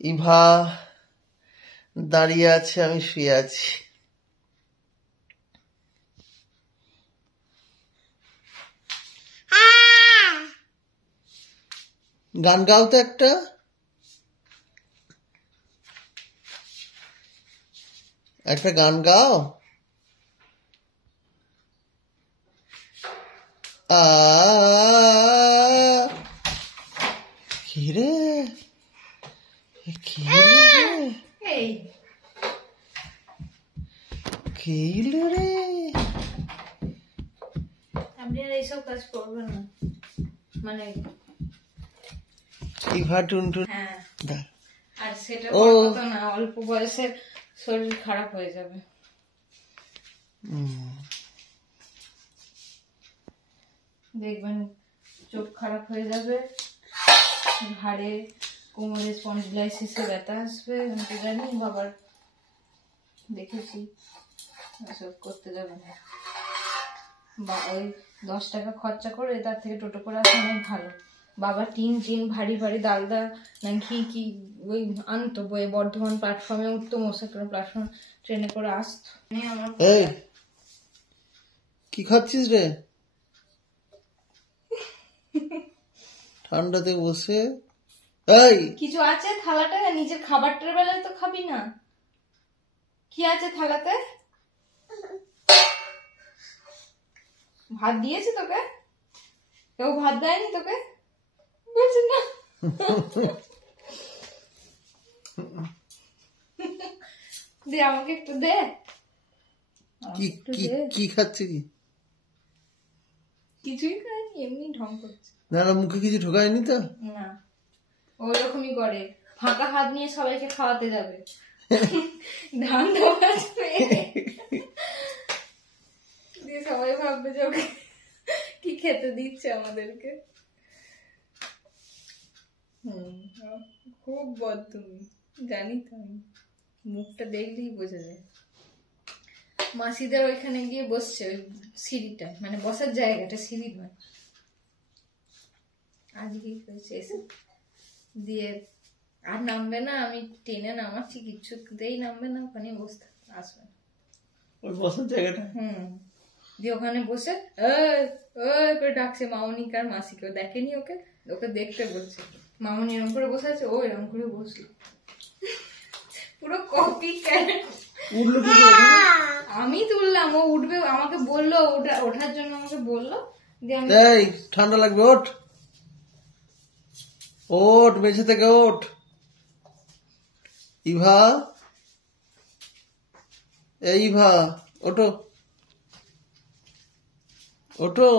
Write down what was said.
ইভা দাঁড়িয়ে আছে, আমি শুয়ে আছি। গান গাও তো একটা। একটা গান গাও। কি রে, কি রে, আপনি আর এইসব কাজ করবেন না, মানে ইভা টুনটুন। হ্যাঁ, আর সেটা না, অল্প বয়সে শরীর খারাপ হয়ে যাবে। দেখবেন চোখ খারাপ হয়ে যাবে, ঘাড়ে কোমরে স্পন্ডিলাইসিসে ব্যথা আসবে। আমি তো জানি, বাবার দেখেছি। এসব করতে যাবে না, বা ওই 10 টাকা খরচা করে তার থেকে টোটো করে আসা অনেক ভালো। বাবা টিন ভারী ভারী ডালদা না ঘি ওই আনতো, বয়ে বর্ধমান প্ল্যাটফর্মে উঠতো, মোসাকরা প্ল্যাটফর্ম ট্রেনে করে আসতো। কি খাচ্ছিস রে ঠান্ডাতে বসে? এই কিছু আছে থালাটা? নিজের খাবারটার বেলায় তো খাবি না। কি আছে থালাতে? ভাত দিয়েছে তোকে? কেউ ভাত দেয়নি তোকে? বলছি না দে, আমাকে একটু দে। কি খাচ্ছে? কিছুই খায়নি, এমনি ঢং করছে। না মুখে কিছু ঢোকায়নি তো? না, ওরকমই করে, ফাঁকা হাত নিয়ে সবাইকে খাওয়াতে যাবে। ধান দিয়ে সবাই ভাববে যে ওকে কি খেতে দিচ্ছে আমাদেরকে। খুব বদতুমি, জানি তো আমি, মুখটা দেখলেই বোঝা যায়। মাসিদের ওইখানে গিয়ে বসছে, ওই সিঁড়িটা, মানে বসার জায়গাটা সিঁড়ি নয়, আজকেই হয়েছে এসে দিয়ে। আর নামবে না, আমি টেনে নামাচ্ছি, কিচ্ছুতেই নামবে না, ওখানে বসতে আসবে ওই বসার জায়গাটা। দিয়ে ওখানে বসে করে ডাকছে মামনিকার মাসিকে। দেখেনি ওকে, ওকে দেখতে বলছে। মামনি এরকম করে বসে আছে, ও এরকম করে বসলো, পুরো কপি। আমি তুললাম, ও উঠবে, আমাকে বললো ওঠার জন্য, আমাকে বললো। এই ঠান্ডা লাগবে, ওঠ ওঠ, মেঝে থেকে ওঠ। ইভা, এই ইভা, ওঠো ওঠো।